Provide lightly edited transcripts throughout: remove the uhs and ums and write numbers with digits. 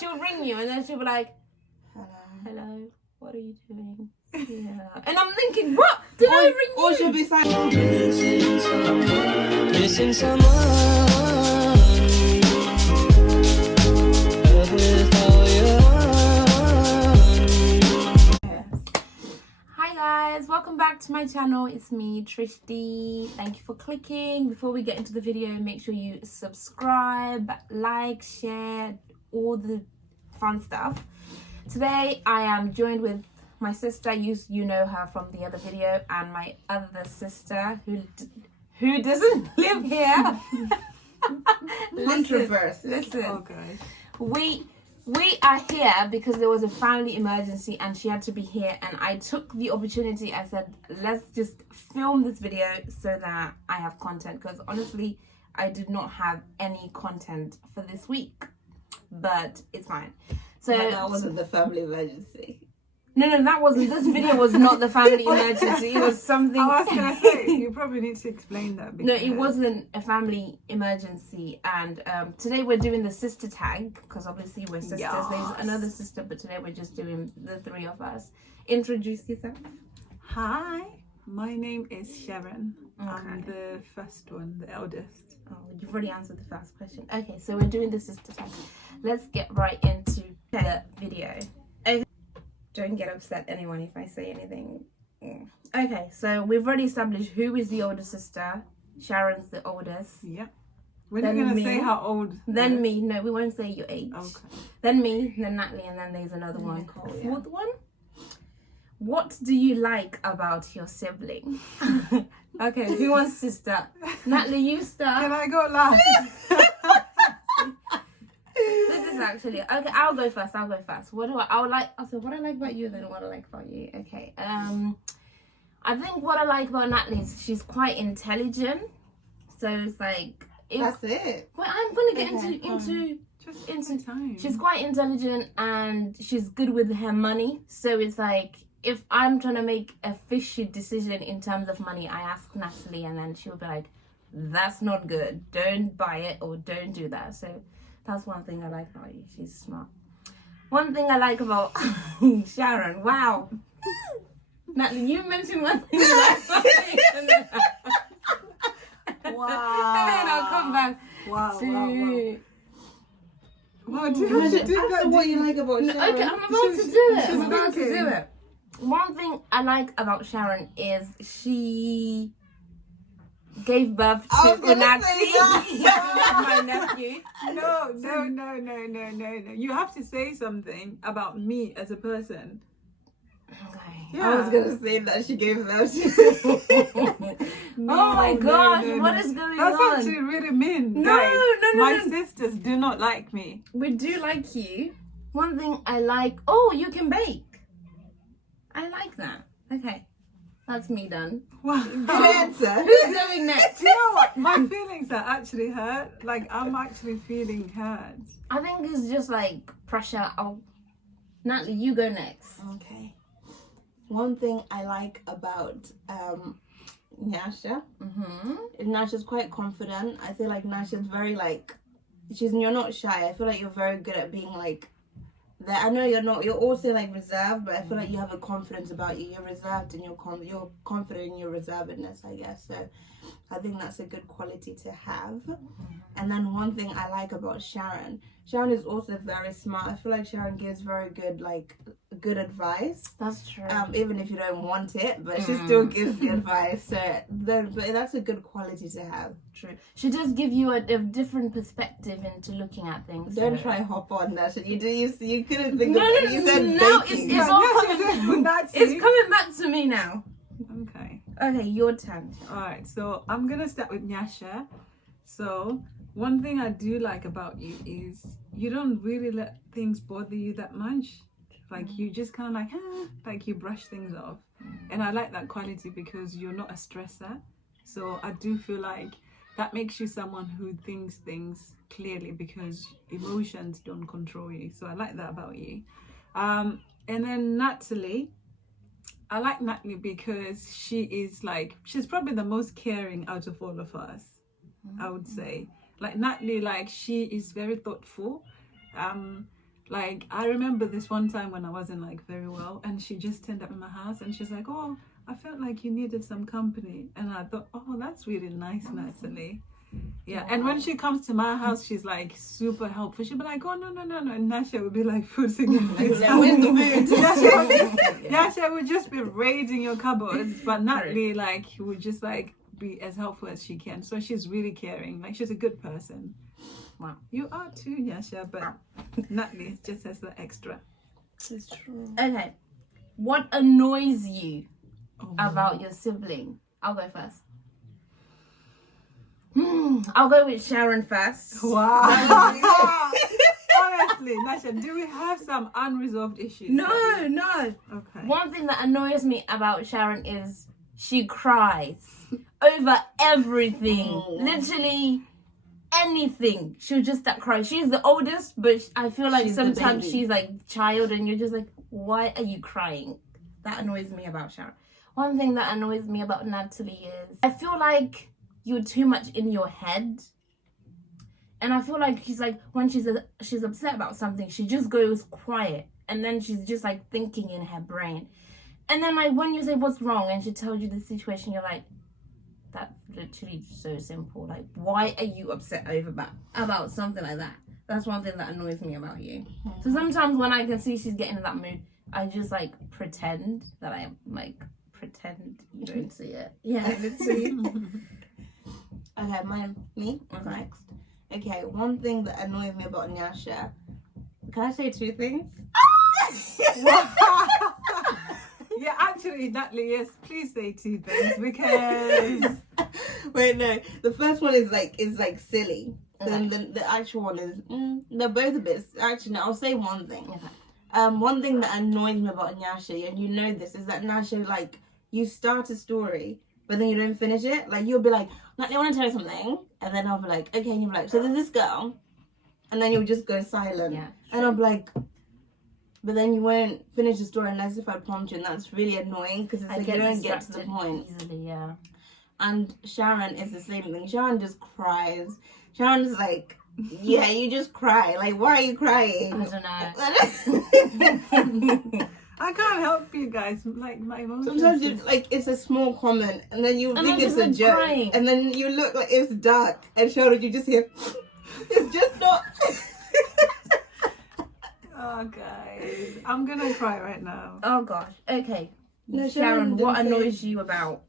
she'll ring you and then she'll be like, Hello. hello, what are you doing? Yeah. And I'm thinking, what? Did I ring you? Or she'll be silent. Missing someone. Love with all your heart. Hi guys, welcome back to my channel. It's me, Trishti. Thank you for clicking. Before we get into the video, make sure you subscribe, like, share, all the fun stuff. Today I am joined with my sister. You know her from the other video, and my other sister who doesn't live here. Listen. Oh, God. We are here because there was a family emergency and she had to be here, and I took the opportunity. I said, let's just film this video so that I have content, because honestly I did not have any content for this week, but it's fine. So But that wasn't the family emergency. No, that wasn't. This video was not the family emergency. It was something. I was gonna say, you probably need to explain that. No, it wasn't a family emergency. And today we're doing the sister tag, because obviously we're sisters. Yes. There's another sister, but today we're just doing the three of us. Introduce yourself. Hi, my name is Sharon. I'm Okay. the first one, the eldest. Oh, you've already answered the first question. Okay, so we're doing the sister tag. Let's get right into the video. Okay. Don't get upset, anyone, if I say anything. Okay, so we've already established who is the older sister. Sharon's the oldest. Yeah. We're Then not gonna me. say how old. Then me. No, we won't say your age. Okay. Then me, then Natalie, and then there's another one. Nicole, The yeah. fourth one. What do you like about your sibling? Okay, who wants to start? Natalie, you Can start. I go last? This is actually okay. I'll go first. What I would like? Also, what I like about you, then what I like about you. Okay. I think what I like about Natalie is she's quite intelligent. So it's like That's it. well, I'm gonna get Okay, into Just Into- into time. she's quite intelligent and she's good with her money. So it's like if I'm trying to make a fishy decision in terms of money, I ask Natalie and then she'll be like, that's not good, don't buy it or don't do that. So that's one thing I like about you. She's smart. One thing I like about Sharon, wow. Natalie, you mentioned one thing you like about me, and then I'll come back Wow, to wow. Wow, do you have to do that? Answer what you like about No, Sharon. okay, I'm about to do it. she's I'm about to thinking. do it. One thing I like about Sharon is she gave birth to I was gonna say that. my nephew. No. You have to say something about me as a person. Okay. Yeah. I was gonna say that she gave birth to. Oh my gosh, what is going That's on? actually really mean. No, guys. no. My sisters do not like me. We do like you. One thing I like. Oh, you can bake. I like that. Okay, that's me done. Wow. Good answer. Who's going next? Do you know what? My feelings are actually hurt. Like, I'm actually feeling hurt. I think it's just like pressure. Oh, Natalie, you go next. Okay. One thing I like about Nyasha, Nyasha's quite confident. I feel like Nyasha's very like, you're not shy. I feel like you're very good at being like that. I know you're not. You're also like reserved, but I feel like you have a confidence about you. You're reserved and you're confident in your reservedness, I guess. So I think that's a good quality to have. And then one thing I like about Sharon is also very smart. I feel like Sharon gives very good advice. That's true. Even if you don't want it, but she still gives the advice. So but that's a good quality to have. True. She does give you a different perspective into looking at things. Don't so- try hop on that. You couldn't think No, of it. You said no, baking. it's all coming. That's It's it. coming back to me now. Okay. Okay, your turn. Alright, so I'm gonna start with Nyasha. So one thing I do like about you is you don't really let things bother you that much. Like you just kind of like you brush things off. And I like that quality because you're not a stressor. So I do feel like that makes you someone who thinks things clearly because emotions don't control you. So I like that about you. And then Natalie, I like Natalie because she's probably the most caring out of all of us, I would say. Like Natalie, like she is very thoughtful. Like, I remember this one time when I wasn't like very well, and she just turned up in my house, and she's like, "Oh, I felt like you needed some company," and I thought, "Oh, that's really nice, Natalie." Yeah, and when she comes to my house, she's like super helpful. She'll be like, "Oh, no," and Nasha would be like putting in food. Where's the food? Nasha would just be raiding your cupboards, but Natalie like would just like be as helpful as she can. So she's really caring. Like, she's a good person. Wow. You are too, Nasha, but Natalie just has the extra. It's true. Okay. What annoys you Oh, about your sibling? I'll go first. I'll go with Sharon first. Wow. Honestly, Nasha, do we have some unresolved issues? No. Okay. One thing that annoys me about Sharon is she cries over everything. Oh. Literally anything. She'll just start crying. She's the oldest, but I feel like She's the sometimes baby. she's like child and you're just like, why are you crying? That annoys me about Sharon. One thing that annoys me about Natalie is I feel like you're too much in your head. And I feel like she's like, when she's upset about something, she just goes quiet. And then she's just like thinking in her brain. And then like when you say what's wrong and she tells you the situation, you're like, that's literally so simple. Like, why are you upset about something like that? That's one thing that annoys me about you. So sometimes when I can see she's getting in that mood, I just like pretend that I am like, pretend you don't see it. Yeah, literally. Okay, me Okay. next. Okay, one thing that annoys me about Nyasha. Can I say two things? Yeah, actually, Natalie, yes, please say two things because Wait, no. The first one is like silly. Okay. Then the actual one is they're both a bit. Actually, no, I'll say one thing. Okay. One thing that annoys me about Nyasha, and you know this, is that Nyasha, like, you start a story, but then you don't finish it. Like, you'll be like, Natalie, I want to tell you something, and then I'll be like, okay, and you'll be like, so there's this girl, and then you'll just go silent, Yeah. and I'll be like, but then you won't finish the story unless if I prompt you, and that's really annoying because it's I like you don't get to the distracted point. easily, yeah. And Sharon is the same thing. Sharon just cries. Sharon's like, yeah, you just cry. Like, why are you crying? I don't know. I can't help you guys. Like, my emotions. Sometimes you, like, it's a small comment, and then you And think then it's she's, a like, joke, crying. and then you look like it's dark, and Sharon, you just hear, it's just not. Oh, guys, I'm gonna cry right now. Oh gosh. Okay. No, Sharon, what didn't say- annoys you about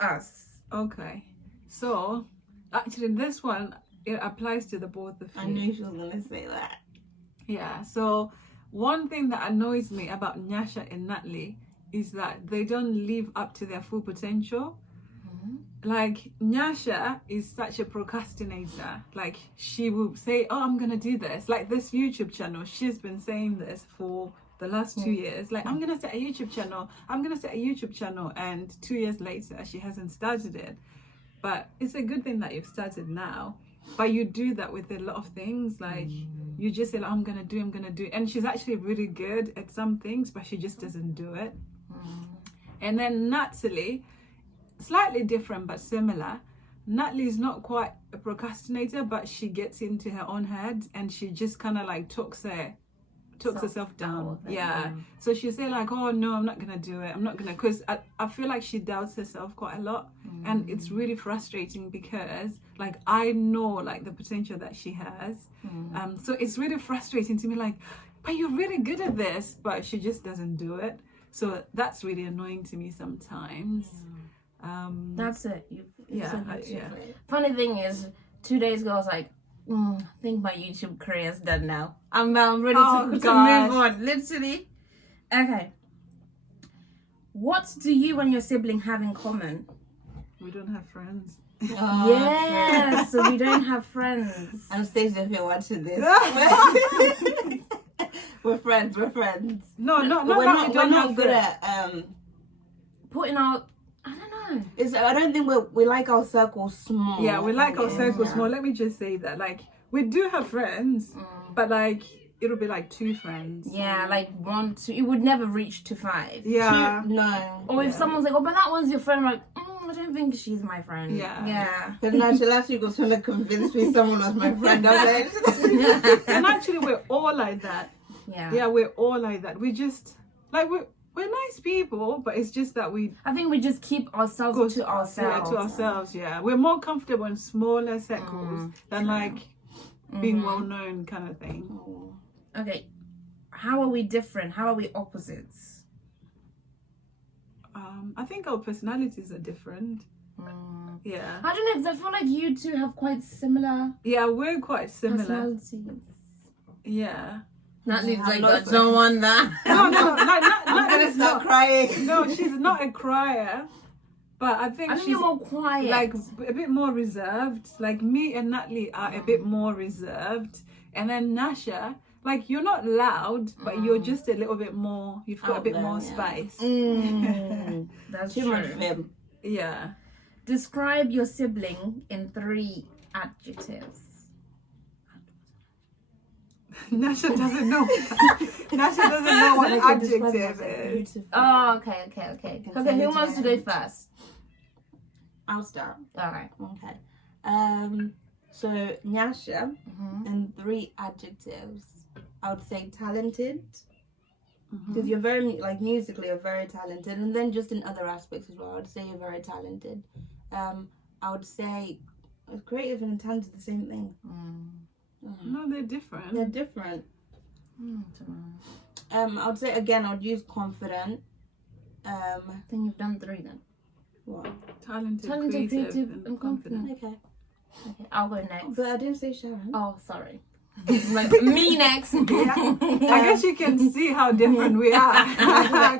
us? Okay, so actually, this one it applies to the both of you. I knew she was gonna say that. Yeah, so one thing that annoys me about Nyasha and Natalie is that they don't live up to their full potential. Like, Nyasha is such a procrastinator. Like, she will say, oh, I'm gonna do this. Like, this YouTube channel, she's been saying this for the last 2 years. Like, I'm gonna start a YouTube channel. And 2 years later, she hasn't started it. But it's a good thing that you've started now. But you do that with a lot of things. Like, you just say, like, I'm gonna do. And she's actually really good at some things, but she just doesn't do it. And then Natalie, slightly different but similar. Natalie's not quite a procrastinator, but she gets into her own head and she just kind of like talks herself down. Yeah. So she'll say like, oh no, I'm not gonna do it. I'm not gonna, because I feel like she doubts herself quite a lot. And it's really frustrating because like I know like the potential that she has. So it's really frustrating to me, like, but you're really good at this, but she just doesn't do it. So that's really annoying to me sometimes. That's it. Yeah. Funny thing is, 2 days ago I was like, I think my YouTube career is done now. I'm ready to gosh. move on. Literally. Okay. What do you and your sibling have in common? We don't have friends. Oh, Yes, so we don't have friends. Anastasia, if you're watching this, we're friends. No, But we're not good at Putting out, I don't know. I don't think we like our circle small. Yeah, we like our circle Yeah. small. Let me just say that, like, we do have friends, but like it'll be like 2 friends. Yeah, like 1, 2. It would never reach to 5. Yeah. No. Or if someone's like, oh, but that one's your friend, I'm like, I don't think she's my friend. Yeah. Yeah. Because Natasha last week was trying to convince me someone was my friend. I was like, And actually, we're all like that. Yeah, we're all like that. We just like we're nice people, but it's just that I think we just keep ourselves to ourselves. Yeah, to ourselves. Yeah, we're more comfortable in smaller circles than like being well known kind of thing. Okay, how are we different? How are we opposites? I think our personalities are different. Yeah. I don't know, because I feel like you two have quite similar Yeah, we're quite similar. personalities. Yeah. Natalie's like, not I don't want that. No, like I'm gonna start crying. No, she's not a crier, but I think I think she's you're more quiet. like a bit more reserved. Like me and Natalie are a bit more reserved, and then Nasha, like you're not loud, but you're just a little bit more. You've got a bit more spice. That's Too true. much vim. Yeah. Describe your sibling in 3 adjectives. Nasha doesn't know. Nasha doesn't know what an adjective is. Oh, okay. Okay, who wants to go first? I'll start. Alright. Okay. So Nyasha, in 3 adjectives, I would say talented. Because you're very, like, musically, you're very talented. And then just in other aspects as well, I would say you're very talented. I would say creative and talented are the same thing. No, they're different. They're different. I would say, again, I would use confident. Then you've done 3 then. What? Talented, creative, and and confident. Okay. Okay, I'll go next. But I didn't say Sharon. Oh, sorry. Like me next. I guess you can see how different we are.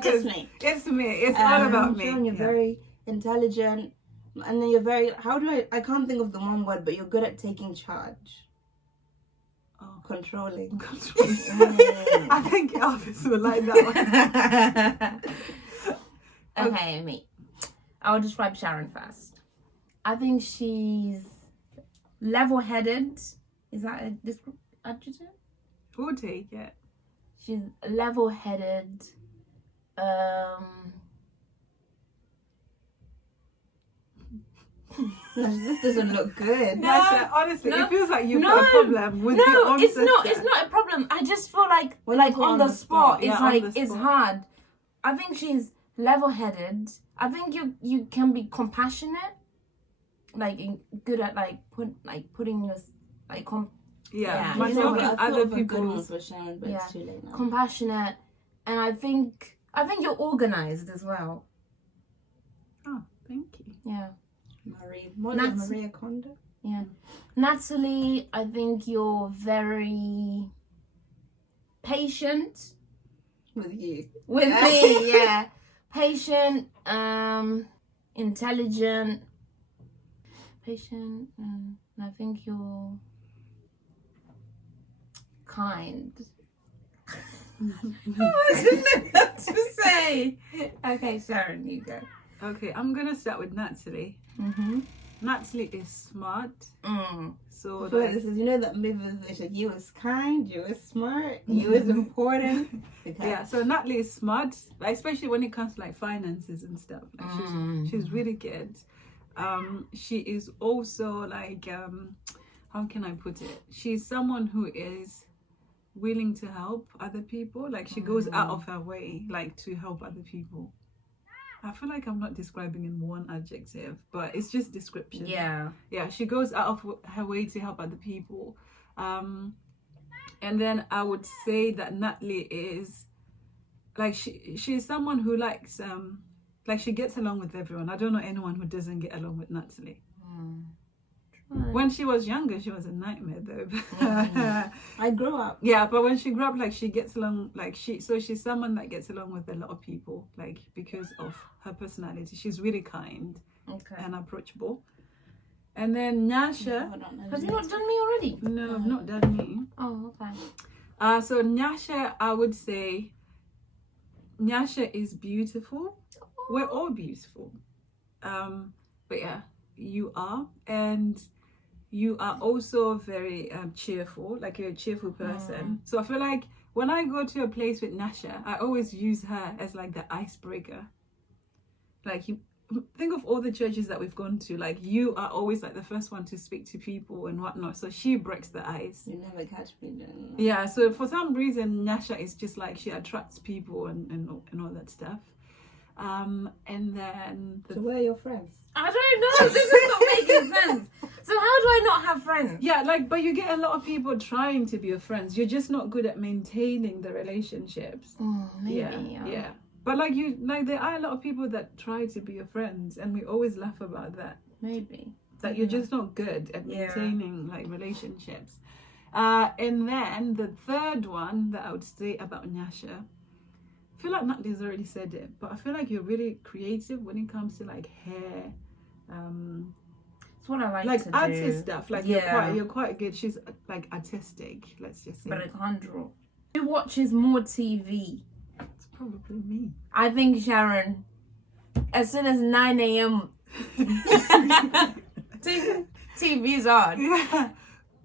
It's me. It's me. It's all about me. Sharon, you're very intelligent. And then you're very, I can't think of the one word, but you're good at taking charge. Controlling. I think Elvis would like that one. Okay, me. I'll describe Sharon first. I think she's level-headed. Is that a adjective? We'll take it. She's level-headed. This doesn't look good. Nasha, honestly, no, it feels like you've got a problem with your own it's sister. not. It's not a problem. I just feel like When you like put on the spot, yeah, it's on like the it's spot. hard. I think she's level-headed. I think you can be compassionate, like good at putting your Yeah, Yeah. myself I and thought other of a good one people's. for Sharon, but it's too late now. compassionate, and I think you're organized as well. Oh, thank you. Yeah. Maria Kondo. Yeah. Natalie, I think you're very patient With you. with me. Yeah. Patient, intelligent, patient, and I think you're kind. I didn't know what to say. Okay, Sharon, you go. Okay, I'm gonna start with Natalie. Natalie is smart, so I feel like like, this is, you know that movie with Alicia, you was kind, you was smart, you was important. Okay. yeah. So Natalie is smart, like, especially when it comes to like finances and stuff. Like she's really good. She is also like how can I put it? She's someone who is willing to help other people. Like she goes out of her way, like to help other people. I feel like I'm not describing in one adjective, but it's just description. Yeah. Yeah, she goes out of her way to help other people. And then I would say that Natalie is like she's someone who likes like she gets along with everyone. I don't know anyone who doesn't get along with Natalie. When she was younger, she was a nightmare though. I grew up. Yeah, but when she grew up, like she gets along, like she's someone that gets along with a lot of people, like because of her personality. She's really kind and approachable. And then Nyasha, Have you not done me already? no, I've not done me. Oh, okay. So Nyasha, I would say Nyasha is beautiful. We're all beautiful. But yeah, you are, and you are also very cheerful. Like you're a cheerful person. So I feel like when I go to a place with Nyasha, I always use her as like the icebreaker. Like think of all the churches that we've gone to. Like, you are always like the first one to speak to people and whatnot. So she breaks the ice. You never catch me doing that. Yeah. So for some reason, Nyasha is just like, she attracts people and all that stuff. And then So where are your friends? I don't know. This is not making sense. So how do I not have friends? yeah, like, but you get a lot of people trying to be your friends. You're just not good at maintaining the relationships. Maybe. Yeah. But like there are a lot of people that try to be your friends, and we always laugh about that. Maybe. That you're just not good at Yeah. maintaining like relationships. And then the third one that I would say about Nyasha, I feel like Natalie's already said it, but I feel like you're really creative when it comes to like hair, It's what I like to artsy do. stuff. Like Yeah. you're quite good. She's like artistic, let's just say. But I can't draw. Who watches more TV? It's probably me. I think Sharon. As soon as 9 a.m. TV's on. Yeah.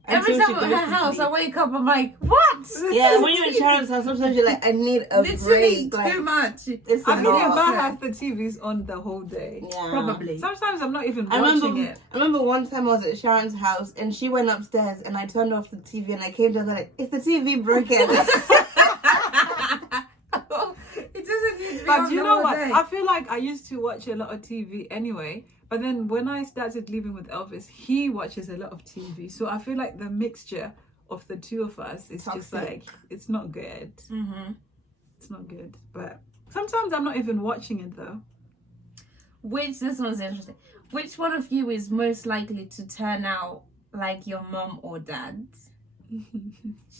Every Until time she I'm goes at her to house, sleep. I wake up, I'm like, what? Yeah, when you're in Sharon's house, sometimes you're like, I need a Literally break. Like, too much. it's I a mean, lot. I have the TVs on the whole day. Yeah. Probably. Sometimes I'm not even I watching remember, it. I remember one time I was at Sharon's house and she went upstairs and I turned off the TV and I came down and like, is the TV broken? It doesn't need to be But on you the know whole what? day. I feel like I used to watch a lot of TV anyway. But then when I started living with Elvis, he watches a lot of TV. So I feel like the mixture of the two of us is just Toxic. like, it's not good. Mm-hmm. It's not good. But sometimes I'm not even watching it though. This one's interesting. Which one of you is most likely to turn out like your mom or dad?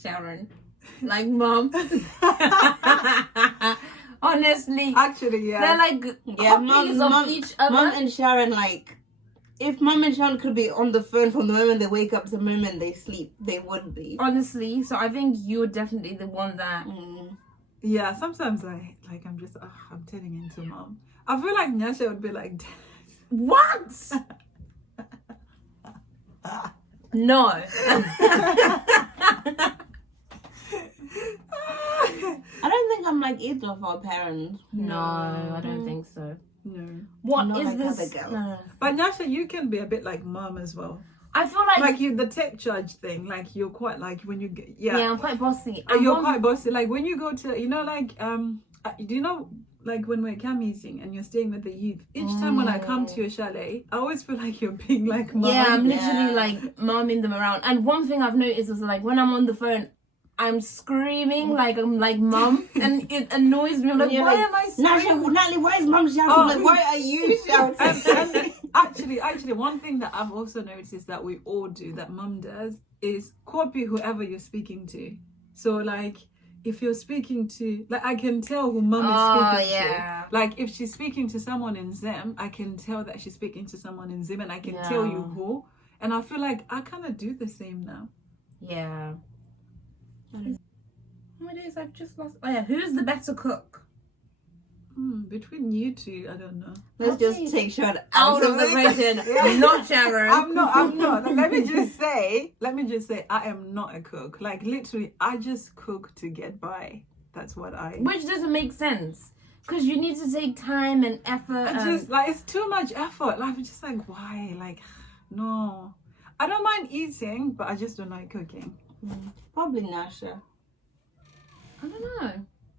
Sharon. Like mom. Honestly. Actually, yeah. They're like Yeah, copies of each other. Mom and Sharon, like, if Mom and Sharon could be on the phone from the moment they wake up to the moment they sleep, they would be. Honestly, so I think you're definitely the one that Yeah, sometimes I'm just, I'm turning into mom. I feel like Nyasha would be like, what? No. I don't think I'm like either of our parents. No, I don't think so. no. What Not is like this? other girls. No. But Nyasha, you can be a bit like mom as well. I feel like, Like you, the tech charge thing, like you're quite like when you get, yeah, I'm quite bossy. you're I'm quite bossy. Like when you go to, you know, like do you know, like when we're camp meeting and you're staying with the youth, each time when I come to your chalet, I always feel like you're being like mom. Yeah, I'm literally Yeah. like mumming them around. And one thing I've noticed is like when I'm on the phone, I'm screaming like I'm like mum, and it annoys me. I'm like, You're why like, am I screaming? Natalie, why is Mom shouting? Oh. Like, why are you shouting? And actually, one thing that I've also noticed that we all do, that mum does, is copy whoever you're speaking to. So like, if you're speaking to, like, I can tell who mum is speaking yeah. to. Like, if she's speaking to someone in Zim, I can tell that she's speaking to someone in Zim, and I can tell you who. And I feel like I kind of do the same now. Yeah. How many days I've just lost? Oh yeah, who's the better cook? Between you two, I don't know. Let's Okay. just take Sharon Out of the question. question, not Sharon. I'm not. Let me just say, I am not a cook. Like, literally, I just cook to get by. That's what I... Which doesn't make sense. Because you need to take time and effort. I just, like, it's too much effort. Like, I'm just like, why? Like, no. I don't mind eating, but I just don't like cooking. Probably Nasha. I don't know.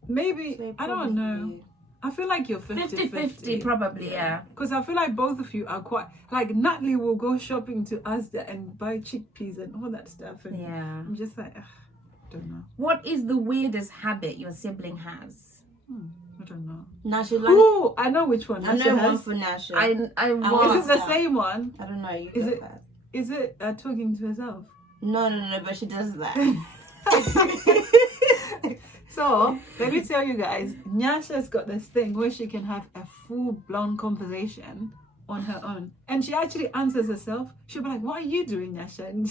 Maybe, So I don't probably know. you. I feel like you're 50-50. 50-50 probably, yeah. Because I feel like both of you are quite... Like, Natalie will go shopping to Asda and buy chickpeas and all that stuff. And Yeah. I'm just like, ugh, I don't know. What is the weirdest habit your sibling has? I don't know. Nasha, like, Oh, I know which one. I Nasha know one has. for Nasha. I want- want. Is it the same one? I don't know. You Is go it- first. Is it talking to herself? No, but she does that. So, let me tell you guys, Nyasha's got this thing where she can have a full-blown conversation on her own. And she actually answers herself. She'll be like, what are you doing, Nyasha? And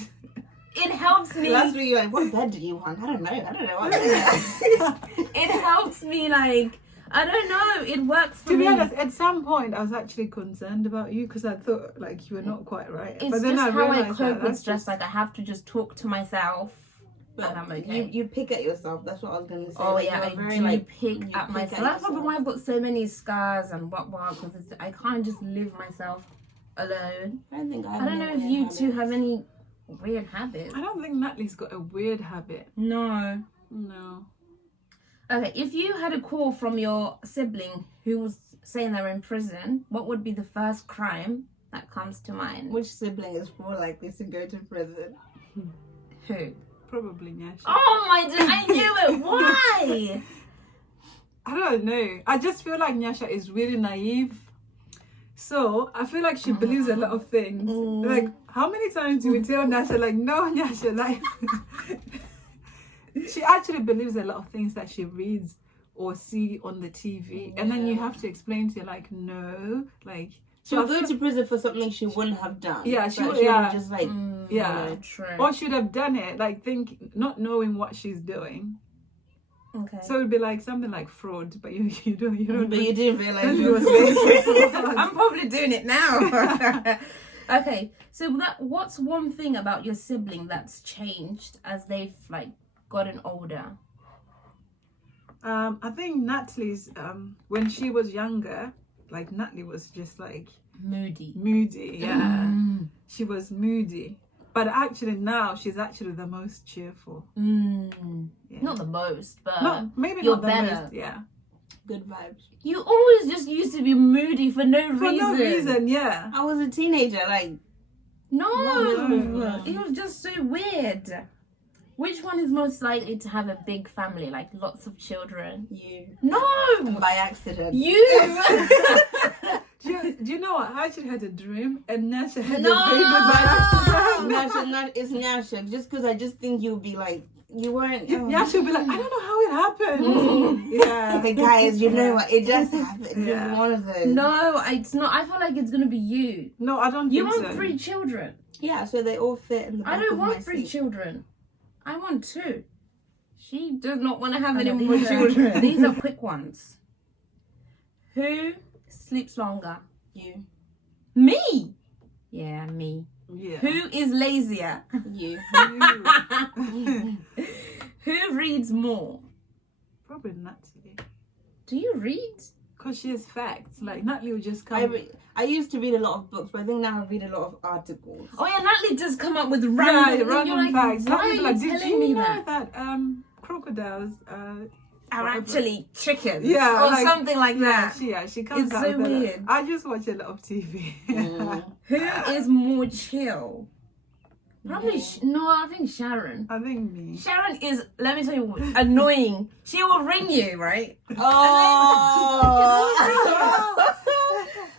It helps me. Last week you were like, what bed do you want? I don't know. It helps me, like, I don't know. It works for to me. be honest, at some point, I was actually concerned about you because I thought, like, you were not quite right. It's but then just I how I realized cope that with that's stress. just- Like, I have to just talk to myself. But I'm okay. you pick at yourself. That's what I was gonna say. Oh Like, yeah, you're I very, do like, pick you at pick myself. at That's probably yourself. why I've got so many scars and what because I can't just live myself alone. I don't think I don't know if you two have any weird habits. I don't think Natalie's got a weird habit. No. No. Okay, if you had a call from your sibling who was saying they're in prison, what would be the first crime that comes to mind? Which sibling is more likely to go to prison? Who? Probably Nyasha. Oh my god, I knew it. Why? I don't know. I just feel like Nyasha is really naive. So I feel like she believes a lot of things. Like, how many times do we tell Nyasha, like, no, Nyasha, like, she actually believes a lot of things that she reads or see on the TV, and then you have to explain to her, like, no, like. She'll I go feel- to prison for something she wouldn't have done. Yeah, she but would- she yeah. would've just like Yeah. True. Or should have done it, like, not knowing what she's doing. Okay. So it'd be like something like fraud, but you don't. But you didn't realize Then you you was was going. I'm probably doing it now. Okay, so what's one thing about your sibling that's changed as they've like gotten older? I think Natalie's when she was younger, like Natalie was just like Moody. moody. Yeah, she was moody. But actually now she's actually the most cheerful. Yeah. Not the most, but No, maybe you're not the better. most. Yeah, Good vibes. You always just used to be moody for no for reason. no reason. Yeah. I was a teenager, like No, it was just so weird. Which one is most likely to have a big family, like lots of children? you. No, By accident. you. Do you know what? I actually had a dream, and Nyasha had No! a baby by accident. Nyasha, it's Nyasha. Just because I just think you'll be like, you weren't. Nyasha would be like, I don't know how it happened. Yeah. The guys, you know what? It just happened. Yeah. It's one of those. No, it's not. I feel like it's gonna be you. No, I don't You think want so. 3 children. Yeah, so they all fit in the back I don't of my want 3 seat. children. I want 2. She does not want to have any know, more these are- children. These are quick ones. Who sleeps longer? You. Me. Yeah, me. Yeah. Who is lazier? You. Who reads more? Probably Natalie. Do you read? Because she has facts. Like, Natalie would just come. I used to read a lot of books, but I think now I read a lot of articles. Oh yeah, Natalie does come up with Yeah, random, random you're like, facts. Why Natalie are be you like, did telling you me know that? crocodiles Are actually chickens, Yeah, or like- something like that. she comes It's out so with a- weird. I just watch a lot of TV. Who is more chill? Probably no. I think Sharon. I think me. Sharon is. Let me tell you, what, annoying. She will ring you, right? Oh!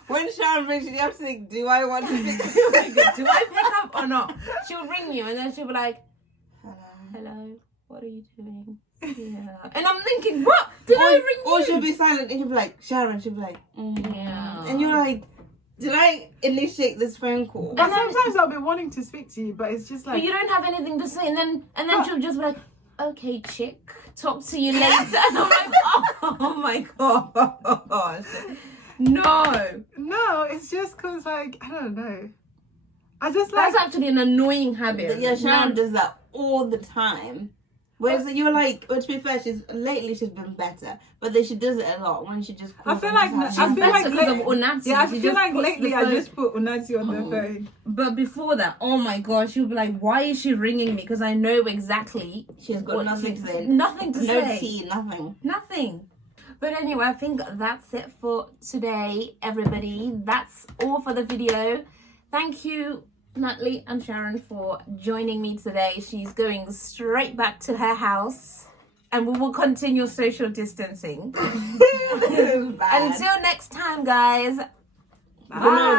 When Sharon brings you, you have to think, do I want to pick Do I pick up or not? She'll ring you, and then she'll be like, Hello. "Hello, what are you doing?" Yeah. And I'm thinking, what? Did I ring you? Or she'll be silent and you'll be like, Sharon, she'll be like, Yeah. And you're like, did I initiate this phone call? And sometimes I'll be wanting to speak to you, but it's just But like you don't have anything to say, and then she'll just be like, "Okay, chick, talk to you later." And I'm like, "Oh my gosh, no." no, it's just because like I don't know. I just like That's actually an annoying habit. Yeah, Sharon No. does that all the time. Whereas you're like, well, to be fair, she's been better, but then she does it a lot when she just. I feel like She's I feel better like because of late- Unati. yeah, I She feel just like puts lately the I phone- just put Unati on the phone. But before that, oh my gosh, she'll be like, "Why is she ringing me?" Because I know exactly She's got what nothing she- to say. Nothing to No say. tea, nothing. Nothing. But anyway, I think that's it for today, everybody. That's all for the video. Thank you, Natalie and Sharon, for joining me today. She's going straight back to her house, and we will continue social distancing. Bad. Until next time, guys. Who knows,